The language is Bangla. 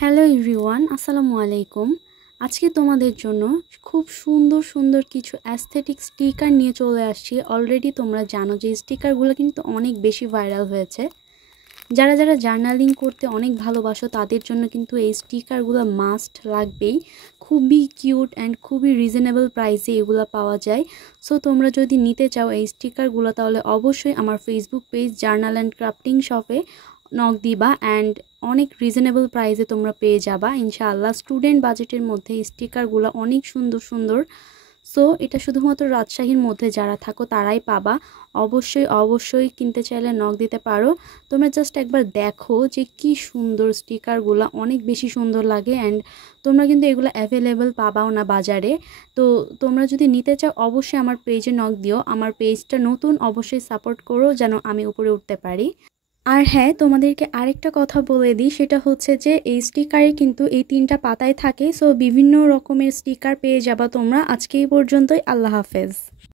হ্যালো এভরিওয়ান, আসসালামু আলাইকুম। আজকে তোমাদের জন্য খুব সুন্দর সুন্দর কিছু অ্যাস্থেটিক স্টিকার নিয়ে চলে আসছি। অলরেডি তোমরা জানো যে স্টিকারগুলো কিন্তু অনেক বেশি ভাইরাল হয়েছে। যারা যারা জার্নালিং করতে অনেক ভালোবাসো তাদের জন্য কিন্তু এই স্টিকারগুলো মাস্ট লাগবেই। খুবই কিউট অ্যান্ড খুবই রিজনেবল প্রাইসে এগুলো পাওয়া যায়। সো তোমরা যদি নিতে চাও এই স্টিকারগুলো তাহলে অবশ্যই আমার Facebook page journal and crafting শপে নক দিবা অ্যান্ড অনেক রিজনেবল প্রাইসে তোমরা পেয়ে যাবা ইনশাআল্লাহ। স্টুডেন্ট বাজেটের মধ্যে স্টিকারগুলো অনেক সুন্দর সুন্দর। সো এটা শুধুমাত্র রাজশাহীর মধ্যে যারা থাকো তারাই পাবা। অবশ্যই অবশ্যই কিনতে চাইলে নক দিতে পারো। তোমরা জাস্ট একবার দেখো যে কি সুন্দর স্টিকারগুলো, অনেক বেশি সুন্দর লাগে অ্যান্ড তোমরা কিন্তু এগুলো অ্যাভেলেবেল পাবাও না বাজারে। তো তোমরা যদি নিতে চাও অবশ্যই আমার পেজে নক দিও। আমার পেজটা নতুন, অবশ্যই সাপোর্ট করো যেন আমি উপরে উঠতে পারি। আর হ্যাঁ, তোমাদেরকে আরেকটা কথা বলে দিই, সেটা হচ্ছে যে এই স্টিকারে কিন্তু এই 3টা পাতায় থাকে। সো বিভিন্ন রকমের স্টিকার পেয়ে যাবা তোমরা। আজকে এই পর্যন্তই, আল্লাহ হাফেজ।